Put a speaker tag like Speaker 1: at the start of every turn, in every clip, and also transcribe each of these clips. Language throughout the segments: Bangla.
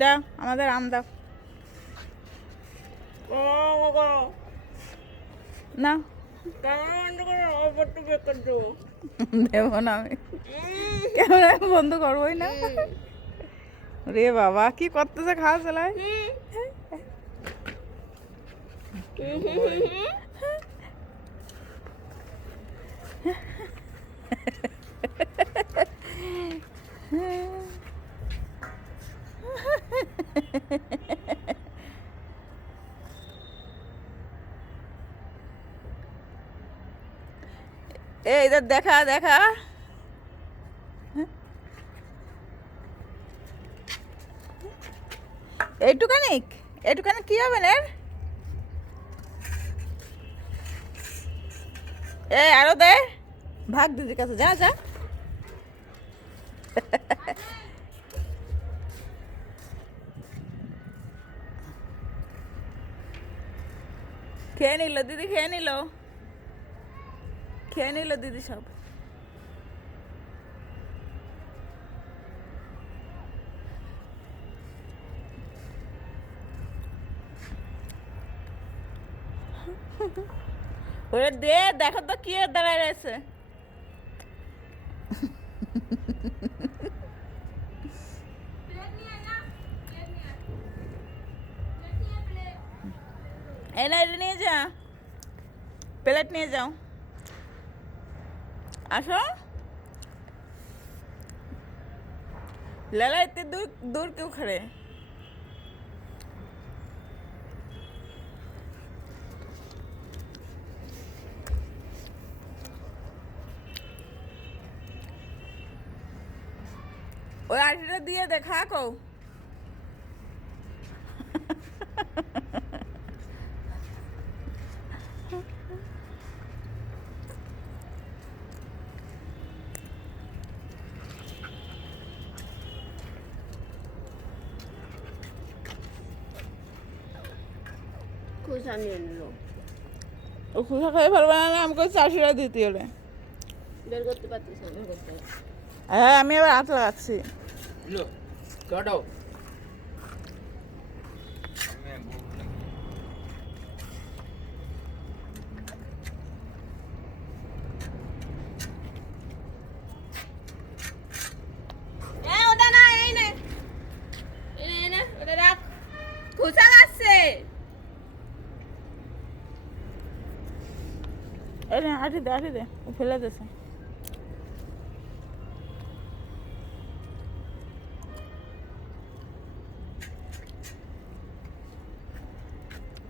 Speaker 1: দাও আমাদের আম দাও
Speaker 2: ও বাবা
Speaker 1: না।
Speaker 2: দেবো
Speaker 1: না আমি। কেমন বন্ধ করবোই না। রে বাবা কি করতেছে খাওয়া চালায় এই দেখা দেখা। এইটুকানি এইটুকানি কি হবে এর এ আরও দে। ভাগ দিদির কাছে, যা যা। খেয়ে নিল, দিদি খেয়ে নিল। খেয়ে নিল দিদি সব। ওরে দে, দেখো তো কি দাঁড়ায় রয়েছে।
Speaker 2: প্লেট নিয়ে না প্লেট নিয়ে প্লেট নিয়ে প্লেট
Speaker 1: এই না, এটা নিয়ে যা। প্লেট নিয়ে যাও। আসো लाला इतने दूर दूर क्यों खड़े हैं? ওই আটিটা দিয়ে দেখা কো ও খুশা খাই পারবে না না আমাকে চাষিরা দিতে হলে। হ্যাঁ আমি আবার হাত লাগাচ্ছি
Speaker 2: নে
Speaker 1: আটি দে আটি দে ও ফেলে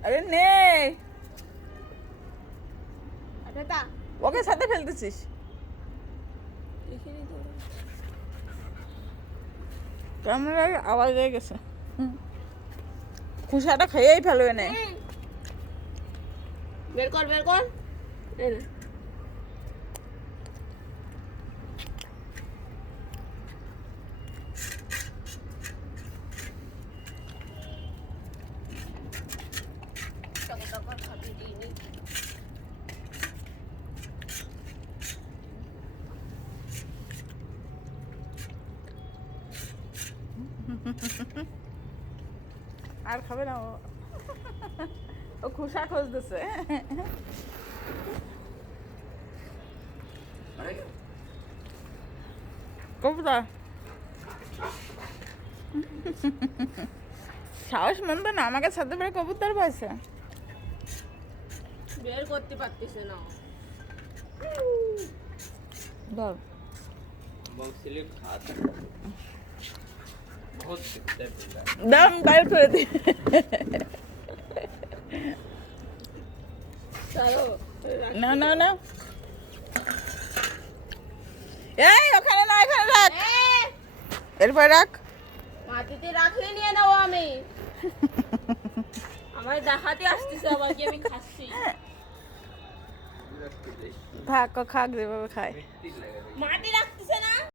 Speaker 1: আরে নে। ওকে সাথে ফেলতেছিস ক্যামেরার আওয়াজ হয়ে গেছে। খুশাটা খেয়েই ফেলবে না।
Speaker 2: বের কর বের কর।
Speaker 1: আর খাবে না ও। খুশা খুঁজতেছে। কবুতা সাহস মানবে না আমাকে সাথে করে কবুতর পাইছে।
Speaker 2: বের করতে পারতেছে না।
Speaker 1: বল দাম বাইর করে দি। না না না। এই ওখানে না এখানে রাখ। এরপর রাখ।
Speaker 2: মাটিতে রাখলে নিয়ে নেব আমি। আমার দেখাতে আসতেছে আবার কি আমি খাচ্ছি।
Speaker 1: ভাগ খাক যেভাবে খায়।
Speaker 3: মাটি
Speaker 2: মাটি